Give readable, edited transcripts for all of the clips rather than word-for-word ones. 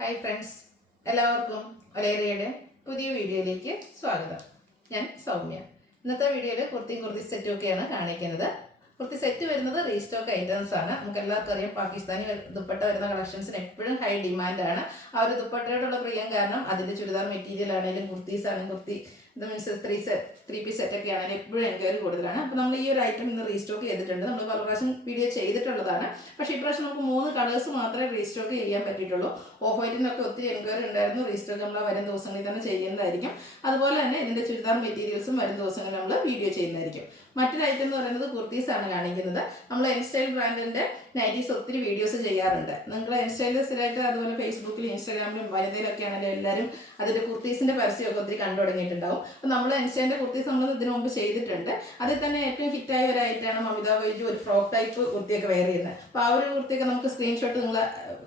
Hi friends, എല്ലാവർക്കും ഒലേറിയയുടെ പുതിയ വീഡിയോയിലേക്ക് സ്വാഗതം. ഞാൻ സൗമ്യ. ഇന്നത്തെ വീഡിയോയിൽ കുർത്തി സെറ്റും ഒക്കെയാണ് കാണിക്കുന്നത്. കുർത്തി സെറ്റ് വരുന്നത് റീസ്റ്റോക്ക് ഐറ്റംസ് ആണ്. നമുക്ക് എല്ലാവർക്കും അറിയാം, പാകിസ്ഥാനി ദുപ്പട്ട വരുന്ന കളക്ഷൻസിന് എപ്പോഴും ഹൈ ഡിമാൻഡാണ്. ആ ഒരു ദുപ്പട്ടയോടുള്ള പ്രിയം കാരണം അതിൻ്റെ ചുരിദാർ മെറ്റീരിയൽ ആണെങ്കിലും കുർത്തീസ് ആണെങ്കിലും കുർത്തി ഇത് മീൻസ് ത്രീ പീസ് സെറ്റൊക്കെ ആണെങ്കിലും എപ്പോഴും എൻക്വയറി കൂടുതലാണ്. അപ്പോൾ നമ്മൾ ഈ ഒരു ഐറ്റം ഇന്ന് റീസ്റ്റോക്ക് ചെയ്തിട്ടുണ്ട്. നമ്മൾ പല പ്രാവശ്യം വീഡിയോ ചെയ്തിട്ടുള്ളതാണ്. പക്ഷേ ഇപ്രാവശ്യം നമുക്ക് 3 കളേഴ്സ് മാത്രമേ റീസ്റ്റോക്ക് ചെയ്യാൻ പറ്റിയിട്ടുള്ളൂ. ഓഫ് വൈറ്റിനൊക്കെ ഒത്തിരി എൻക്വയറി ഉണ്ടായിരുന്നു. റീസ്റ്റോക്ക് നമ്മൾ വരും ദിവസങ്ങളിൽ തന്നെ ചെയ്യുന്നതായിരിക്കും. അതുപോലെ തന്നെ ഇതിൻ്റെ ചുരിദാർ മെറ്റീരിയൽസും വരും ദിവസങ്ങളിൽ നമ്മൾ വീഡിയോ ചെയ്യുന്നതായിരിക്കും. മറ്റൊരു ഐറ്റം എന്ന് പറയുന്നത് കുർത്തീസാണ് കാണിക്കുന്നത്. നമ്മൾ എൻസ്റ്റൈൽ ബ്രാൻഡിൻ്റെ നൈറ്റീസ് ഒത്തിരി വീഡിയോസ് ചെയ്യാറുണ്ട്. നിങ്ങൾ എൻസ്റ്റൈൽ സ്ഥിരമായിട്ട് അതുപോലെ ഫേസ്ബുക്കിലും ഇൻസ്റ്റാഗ്രാമിലും വനിതയിലൊക്കെ ആണെങ്കിലും എല്ലാവരും അതിൻ്റെ കുർത്തീസിൻ്റെ പരസ്യമൊക്കെ ഒത്തിരി കണ്ടു തുടങ്ങിയിട്ടുണ്ടാവും. അപ്പോൾ നമ്മൾ എൻസ്റ്റൈലിൻ്റെ കുർത്തീസ് നമ്മൾ ഇതിനു മുമ്പ് ചെയ്തിട്ടുണ്ട്. അതിൽ തന്നെ ഏറ്റവും ഹിറ്റായ ഒരു ഐറ്റമാണ് മമിത ബൈജു ഒരു ഫ്രോക്ക് ടൈപ്പ് കുർത്തിയൊക്കെ വെയർ ചെയ്യുന്നത്. അപ്പോൾ ആ ഒരു കുർത്തിയൊക്കെ നമുക്ക് സ്ക്രീൻഷോട്ട് നിങ്ങൾ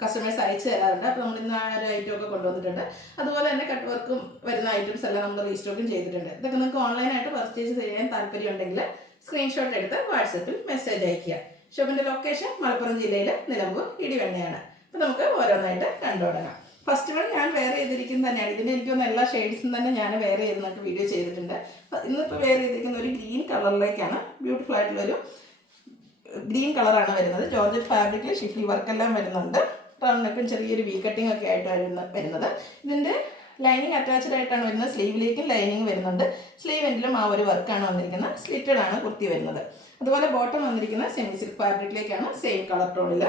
കസ്റ്റമേഴ്സ് അയച്ചു തരാറുണ്ട്. അപ്പോൾ നമ്മൾ ഇന്ന് ആ ഒരു ഐറ്റം ഒക്കെ കൊണ്ടുവന്നിട്ടുണ്ട്. അതുപോലെ തന്നെ കട്ട് വർക്കും വരുന്ന ഐറ്റംസ് എല്ലാം നമ്മൾ റീസ്റ്റോക്കും ചെയ്തിട്ടുണ്ട്. ഇതൊക്കെ നിങ്ങൾക്ക് ഓൺലൈനായിട്ട് പർച്ചേസ് ചെയ്യാൻ താല്പര്യം ഉണ്ടെങ്കിൽ സ്ക്രീൻഷോട്ട് എടുത്ത് വാട്സപ്പിൽ മെസ്സേജ് അയയ്ക്കുക. ഷോപ്പിൻ്റെ ലൊക്കേഷൻ മലപ്പുറം ജില്ലയിലെ നിലമ്പൂർ ഇടിവെണ്ണയാണ്. അപ്പോൾ നമുക്ക് ഓരോന്നായിട്ട് കണ്ടു തുടങ്ങാം. ഫസ്റ്റ് വൺ ഞാൻ വെയർ ചെയ്തിരിക്കുന്നത് തന്നെയാണ്. ഇതിൻ്റെ എനിക്കൊന്ന് എല്ലാ ഷെയ്ഡ്സും തന്നെ ഞാൻ വെയർ ചെയ്തിട്ട് വീഡിയോ ചെയ്തിട്ടുണ്ട്. ഇന്നിപ്പോൾ വെയർ ചെയ്തിരിക്കുന്ന ഒരു ഗ്രീൻ കളറിലേക്കാണ്. ബ്യൂട്ടിഫുൾ ആയിട്ടുള്ളൊരു ഗ്രീൻ കളറാണ് വരുന്നത്. ജോർജറ്റ് ഫാബ്രിക്കിൽ ഷിഫ്ലി വർക്കെല്ലാം വരുന്നുണ്ട്. റൗണ്ടിനൊക്കെ ചെറിയൊരു വി കട്ടിംഗ് ഒക്കെ ആയിട്ടാണ് വരുന്നത്. ഇതിൻ്റെ ലൈനിങ് അറ്റാച്ച്ഡ് ആയിട്ടാണ് വരുന്നത്. സ്ലീവിലേക്കും ലൈനിങ് വരുന്നുണ്ട്. സ്ലീവ് എൻഡിലും ആ ഒരു വർക്കാണ് വന്നിരിക്കുന്നത്. സ്ലിറ്റഡ് ആണ് കുർത്തി വരുന്നത്. അതുപോലെ ബോട്ടം വന്നിരിക്കുന്നത് സെമി സിൽക്ക് ഫാബ്രിക്കിലേക്കാണ്. സെയിം കളർ ടോണിൽ.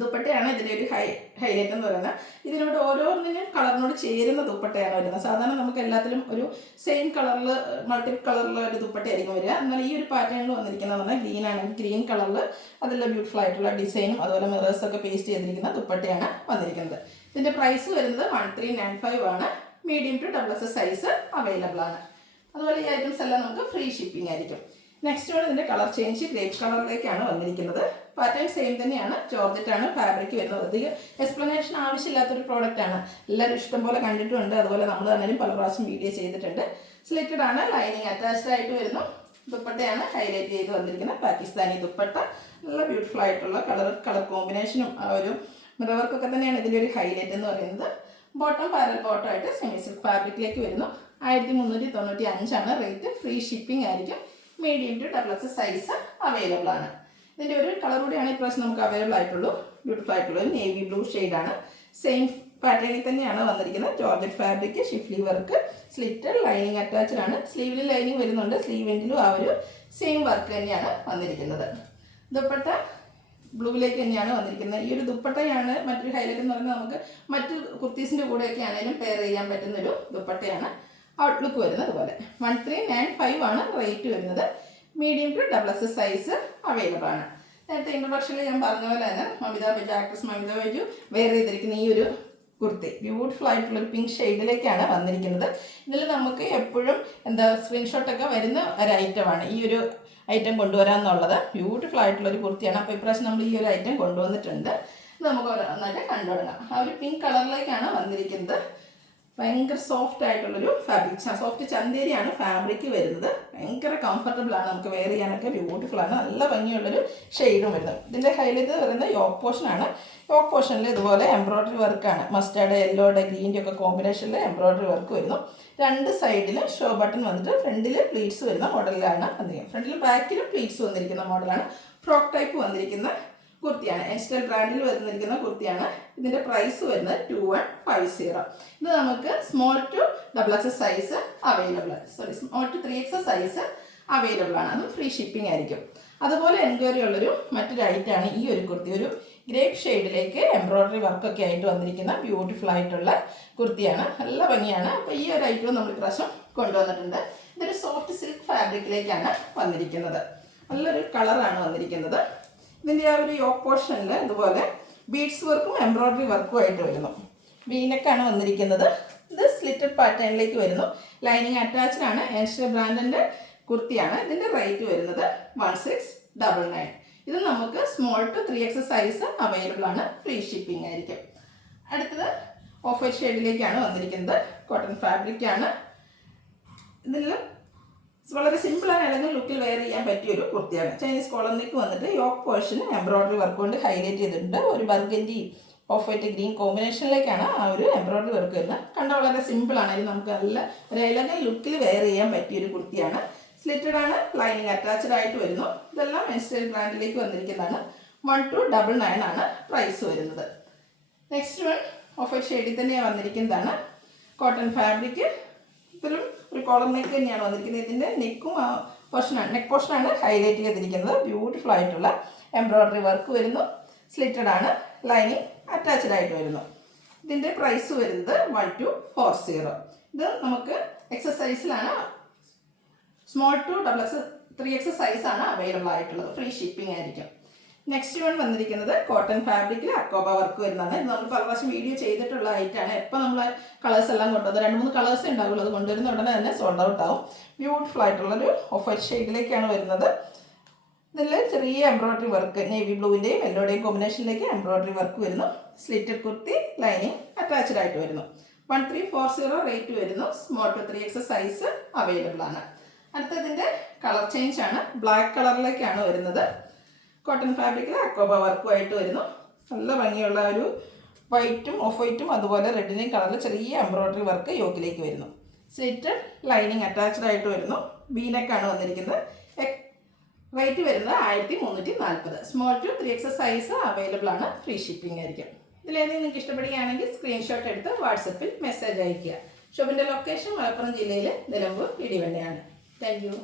ദുപ്പട്ടയാണ് ഇതിൻ്റെ ഒരു ഹൈലൈറ്റ് എന്ന് പറയുന്നത്. ഇതിനോട് ഓരോന്നിനും കളറിനോട് ചേരുന്ന ദുപ്പട്ടയാണ് വരുന്നത്. സാധാരണ നമുക്ക് എല്ലാത്തിലും ഒരു സെയിം കളറിൽ മൾട്ടിപ്പിൾ കളറിലുള്ള ഒരു ദുപ്പട്ടയായിരിക്കും വരിക. എന്നാൽ ഈ ഒരു പാറ്റേണിൽ വന്നിരിക്കുന്നത് പറഞ്ഞാൽ ഗ്രീൻ ആണെങ്കിൽ ഗ്രീൻ കളറിൽ അതിലുള്ള ബ്യൂട്ടിഫുൾ ആയിട്ടുള്ള ഡിസൈനും അതുപോലെ മിറേഴ്സൊക്കെ പേസ്റ്റ് ചെയ്തിരിക്കുന്ന ദുപ്പട്ടയാണ് വന്നിരിക്കുന്നത്. ഇതിൻ്റെ പ്രൈസ് വരുന്നത് 1395 ആണ്. Medium to XXS size available ആണ്. അതുപോലെ ഈ ഐറ്റംസ് എല്ലാം നമുക്ക് ഫ്രീ ഷിപ്പിംഗ് ആയിരിക്കും. നെക്സ്റ്റ് വൺ ഇതിൻ്റെ കളർ ചേഞ്ച് ഗ്രേപ്പ് കളറിലേക്കാണ് വന്നിരിക്കുന്നത്. പാറ്റേൺ സെയിം തന്നെയാണ്. ജോർജറ്റാണ് ഫാബ്രിക് വരുന്നത്. അധികം എക്സ്പ്ലനേഷൻ ആവശ്യമില്ലാത്തൊരു പ്രോഡക്റ്റാണ്. എല്ലാവരും ഇഷ്ടംപോലെ കണ്ടിട്ടുണ്ട്. അതുപോലെ നമ്മൾ തന്നെ പല പ്രാവശ്യം വീഡിയോ ചെയ്തിട്ടുണ്ട്. സ്ലിറ്റഡ് ആണ്. ലൈനിങ് അറ്റാച്ച്ഡ് ആയിട്ട് വരുന്നു. ദുപ്പട്ടയാണ് ഹൈലൈറ്റ് ചെയ്ത് വന്നിരിക്കുന്നത്. പാകിസ്ഥാനി ദുപ്പട്ട നല്ല ബ്യൂട്ടിഫുൾ ആയിട്ടുള്ള കളർ കോമ്പിനേഷനും ആ ഒരു മിറർ വർക്കൊക്കെ തന്നെയാണ് ഇതിൻ്റെ ഒരു ഹൈലൈറ്റ് എന്ന് പറയുന്നത്. ബോട്ടം പാരൽ ബോട്ടം ആയിട്ട് സെമി സിൽക്ക് ഫാബ്രിക്കിലേക്ക് വരുന്നു. 1395 ആണ് റേറ്റ്. ഫ്രീ ഷിപ്പിംഗ് ആയിരിക്കും. Medium to XXS size available ആണ്. ഇതിൻ്റെ ഒരു കളർ കൂടിയാണ് ഇപ്രാവശ്യം നമുക്ക് അവൈലബിൾ ആയിട്ടുള്ളൂ. ബ്യൂട്ടിഫുൾ ആയിട്ടുള്ള ഒരു നേവി ബ്ലൂ ഷെയ്ഡാണ്. സെയിം പാറ്റേണിൽ തന്നെയാണ് വന്നിരിക്കുന്നത്. Georgette fabric, Schiffli work, slitted, lining attached ആണ്. സ്ലീവിൽ ലൈനിങ് വരുന്നുണ്ട്. സ്ലീവ് എൻഡിലും ആ ഒരു സെയിം വർക്ക് തന്നെയാണ് വന്നിരിക്കുന്നത്. ദുപ്പട്ട ബ്ലൂവിലേക്ക് തന്നെയാണ് വന്നിരിക്കുന്നത്. ഈ ഒരു ദുപ്പട്ടയാണ് മറ്റൊരു ഹൈലൈറ്റ് എന്ന് പറയുന്നത്. നമുക്ക് മറ്റു കുർത്തീസിൻ്റെ കൂടെയൊക്കെ ആണെങ്കിലും പെയർ ചെയ്യാൻ പറ്റുന്നൊരു ദുപ്പട്ടയാണ്. ഔട്ട്ലുക്ക് വരുന്നത് പോലെ 1395 ആണ് റേറ്റ് വരുന്നത്. Medium to XXS size available ആണ്. നേരത്തെ ഇൻട്രൊഡക്ഷനിൽ ഞാൻ പറഞ്ഞ പോലെ തന്നെ മമിത ബൈജു, ആക്ട്രസ് മമിത ബൈജു വെയർ ചെയ്തിരിക്കുന്ന ഈ ഒരു കുർത്തി ബ്യൂട്ടിഫുൾ ആയിട്ടുള്ളൊരു പിങ്ക് ഷെയ്ഡിലേക്കാണ് വന്നിരിക്കുന്നത്. ഇതിൽ നമുക്ക് എപ്പോഴും സ്ക്രീൻഷോട്ടൊക്കെ വരുന്ന ഒരു ഐറ്റമാണ് ഈ ഒരു ഐറ്റം കൊണ്ടുവരാമെന്നുള്ളത്. ബ്യൂട്ടിഫുൾ ആയിട്ടുള്ളൊരു കുർത്തിയാണ്. അപ്പോൾ ഇപ്രാവശ്യം നമ്മൾ ഈ ഒരു ഐറ്റം കൊണ്ടുവന്നിട്ടുണ്ട്. ഇത് നമുക്ക് നന്നായിട്ട് കണ്ടു തുടങ്ങാം. ആ ഒരു പിങ്ക് കളറിലേക്കാണ് വന്നിരിക്കുന്നത്. ഭയങ്കര സോഫ്റ്റ് ആയിട്ടുള്ളൊരു ഫാബ്രിക്, സോഫ്റ്റ് ചന്തേരിയാണ് ഫാബ്രിക് വരുന്നത്. ഭയങ്കര കംഫർട്ടബിൾ ആണ്. നമുക്ക് വെയർ ചെയ്യാനൊക്കെ ബ്യൂട്ടിഫുൾ ആണ്. നല്ല ഭംഗിയുള്ളൊരു ഷെയ്ഡും വരുന്നത്. ഇതിൻ്റെ ഹൈലൈറ്റ് പറയുന്നത് യോക്ക് പോർഷനാണ്. യോക്ക് പോർഷനിൽ ഇതുപോലെ എംബ്രോയ്ഡറി വർക്കാണ്. മസ്റ്റാർഡ്, യെല്ലോയുടെ, ഗ്രീൻ്റെ ഒക്കെ കോമ്പിനേഷനിൽ എംബ്രോയ്ഡറി വർക്ക് വരുന്നു. രണ്ട് സൈഡിലും ഷോ ബട്ടൺ വന്നിട്ട് ഫ്രണ്ടിൽ പ്ലീറ്റ്സ് വരുന്ന മോഡലിലാണ് വന്നിരിക്കുന്നത്. ഫ്രണ്ടിലും ബാക്കിലും പ്ലീറ്റ്സ് വന്നിരിക്കുന്ന മോഡലാണ്. ഫ്രോക്ക് ടൈപ്പ് വന്നിരിക്കുന്ന കുർത്തിയാണ്. എൻസ്റ്റൈൽ ബ്രാൻഡിൽ വന്നിരിക്കുന്ന കുർത്തിയാണ്. ഇതിൻ്റെ പ്രൈസ് വരുന്നത് 2150. ഇത് നമുക്ക് small to XXS size available, small to 3XS size available ആണ്. അതും ഫ്രീ ഷിപ്പിംഗ് ആയിരിക്കും. അതുപോലെ എൻക്വയറി ഉള്ളൊരു മറ്റൊരു ഐറ്റമാണ് ഈ ഒരു കുർത്തി. ഒരു ഗ്രേപ്പ് ഷെയ്ഡിലേക്ക് എംബ്രോയ്ഡറി വർക്കൊക്കെ ആയിട്ട് വന്നിരിക്കുന്ന ബ്യൂട്ടിഫുൾ ആയിട്ടുള്ള കുർത്തിയാണ്. നല്ല ഭംഗിയാണ്. അപ്പോൾ ഈ ഒരു ഐറ്റവും നമ്മൾ ഇപ്രാവശ്യം കൊണ്ടുവന്നിട്ടുണ്ട്. ഇതൊരു സോഫ്റ്റ് സിൽക്ക് ഫാബ്രിക്കിലേക്കാണ് വന്നിരിക്കുന്നത്. നല്ലൊരു കളറാണ് വന്നിരിക്കുന്നത്. ഇതിൻ്റെ ആ ഒരു യോക്ക് പോർഷനിൽ ഇതുപോലെ ബീഡ്സ് വർക്കും എംബ്രോയ്ഡറി വർക്കും ആയിട്ട് വരുന്നു. വീനക്കാണ് വന്നിരിക്കുന്നത്. ഇത് സ്ലിറ്റഡ് പാറ്റേണിലേക്ക് വരുന്നു. ലൈനിങ് അറ്റാച്ച്ഡ് ആണ്. എൻസ്റ്റൈൽ ബ്രാൻഡിൻ്റെ കുർത്തിയാണ്. ഇതിൻ്റെ റേറ്റ് വരുന്നത് 1699. ഇത് നമുക്ക് small to 3XS size available ആണ്. ഫ്രീ ഷിപ്പിംഗ് ആയിരിക്കും. അടുത്തത് ഓഫ് വൈറ്റ് ഷെയ്ഡിലേക്കാണ് വന്നിരിക്കുന്നത്. കോട്ടൺ ഫാബ്രിക്കാണ്. ഇതിൽ വളരെ സിമ്പിളായ അല്ലെങ്കിൽ ലുക്കിൽ വെയർ ചെയ്യാൻ പറ്റിയൊരു കുർത്തിയാണ്. ചൈനീസ് കോളർ നെക്ക് വന്നിട്ട് യോക്ക് പോർഷൻ എംബ്രോയ്ഡറി വർക്ക് കൊണ്ട് ഹൈലൈറ്റ് ചെയ്തിട്ടുണ്ട്. ഒരു ബർഗൻഡി ഓഫ് വൈറ്റ് ഗ്രീൻ കോമ്പിനേഷനിലേക്കാണ് ആ ഒരു എംബ്രോയിഡറി വർക്ക് വരുന്നത്. കണ്ട വളരെ സിമ്പിളാണ്. ഇത് നമുക്ക് നല്ല ഒരു എലഗൻ ലുക്കിൽ വെയർ ചെയ്യാൻ പറ്റിയൊരു കുർത്തിയാണ്. സ്ലിറ്റഡ് ആണ്, ലൈനിങ് അറ്റാച്ച്ഡ് ആയിട്ട് വരുന്നു. ഇതെല്ലാം മെൻസ്റ്റൈൽ ബ്രാൻഡിലേക്ക് വന്നിരിക്കുന്നതാണ്. 1299 ആണ് പ്രൈസ് വരുന്നത്. നെക്സ്റ്റ് വൺ ഓഫ് വൈറ്റ് ഷെയ്ഡിൽ തന്നെയാണ് വന്നിരിക്കുന്നതാണ്. കോട്ടൺ ഫാബ്രിക്, ഇപ്പോഴും ഒരു കോളർ നെക്ക് തന്നെയാണ് വന്നിരിക്കുന്നത്. ഇതിൻ്റെ നെക്ക് പോർഷനാണ് ഹൈലൈറ്റ് ചെയ്തിരിക്കുന്നത്. ബ്യൂട്ടിഫുൾ ആയിട്ടുള്ള എംബ്രോയിഡറി വർക്ക് വരുന്നു. സ്ലിറ്റഡ് ആണ്, ലൈനിങ് അറ്റാച്ച്ഡ് ആയിട്ട് വരുന്നു. ഇതിൻ്റെ പ്രൈസ് വരുന്നത് 1240. ഇത് നമുക്ക് എക്സസൈസിലാണ്, സ്മോൾ ടു XXX 3X സൈസാണ് അവൈലബിൾ ആയിട്ടുള്ളത്. ഫ്രീ ഷിപ്പിംഗ് ആയിരിക്കും. നെക്സ്റ്റ് വൺ വന്നിരിക്കുന്നത് കോട്ടൺ ഫാബ്രിക്കിൽ അക്കോബ വർക്ക് വരുന്നതാണ്. ഇത് നമ്മൾ പല പ്രാവശ്യം വീഡിയോ ചെയ്തിട്ടുള്ള ഐറ്റാണ്. എപ്പോൾ നമ്മൾ കളേഴ്സ് എല്ലാം കൊണ്ടുവന്നത് 2-3 കളേഴ്സേ ഉണ്ടാവുള്ളൂ. അത് കൊണ്ടുവരുന്ന ഉടനെ തന്നെ സോൾഡ് ഔട്ട് ആവും. ബ്യൂട്ടിഫുൾ ആയിട്ടുള്ളൊരു ഓഫ് വൈറ്റ് ഷെയ്ഡിലേക്കാണ് വരുന്നത്. ഇതിൽ ചെറിയ എംബ്രോയിഡറി വർക്ക്, നേവി ബ്ലൂവിൻ്റെയും യെല്ലോയുടെയും കോമ്പിനേഷനിലേക്ക് എംബ്രോയിഡറി വർക്ക് വരുന്നു. സ്ലിറ്റഡ് കുർത്തി, ലൈനിങ് അറ്റാച്ച്ഡ് ആയിട്ട് വരുന്നു. 1340 റേറ്റ് വരുന്നു. Small to 3X size available ആണ്. അടുത്തതിൻ്റെ കളർ ചേഞ്ച് ആണ്. ബ്ലാക്ക് കളറിലേക്കാണ് വരുന്നത്. കോട്ടൺ ഫാബ്രിക്കിൽ അക്കോബ വർക്കുമായിട്ട് വരുന്നു. നല്ല ഭംഗിയുള്ള ഒരു വൈറ്റും ഓഫ് വൈറ്റും അതുപോലെ റെഡിനെയും കളറിൽ ചെറിയ എംബ്രോയിഡറി വർക്ക് യോക്കിലേക്ക് വരുന്നു. സ്ലിറ്റഡ്, ലൈനിങ് അറ്റാച്ച്ഡ് ആയിട്ട് വരുന്നു. വീനെക്കാണ് വന്നിരിക്കുന്നത്. റേറ്റ് വരുന്നത് 1340. Small to 3X size available ആണ്. ഫ്രീ ഷിപ്പിംഗ് ആയിരിക്കും. ഇതിലേതെങ്കിലും നിങ്ങൾക്ക് ഇഷ്ടപ്പെടുകയാണെങ്കിൽ സ്ക്രീൻഷോട്ട് എടുത്ത് വാട്സപ്പിൽ മെസ്സേജ് അയയ്ക്കുക. ഷോപ്പിൻ്റെ ലൊക്കേഷൻ മലപ്പുറം ജില്ലയിലെ നിലമ്പൂർ ഇടിവണ്ണയാണ്. Thank you.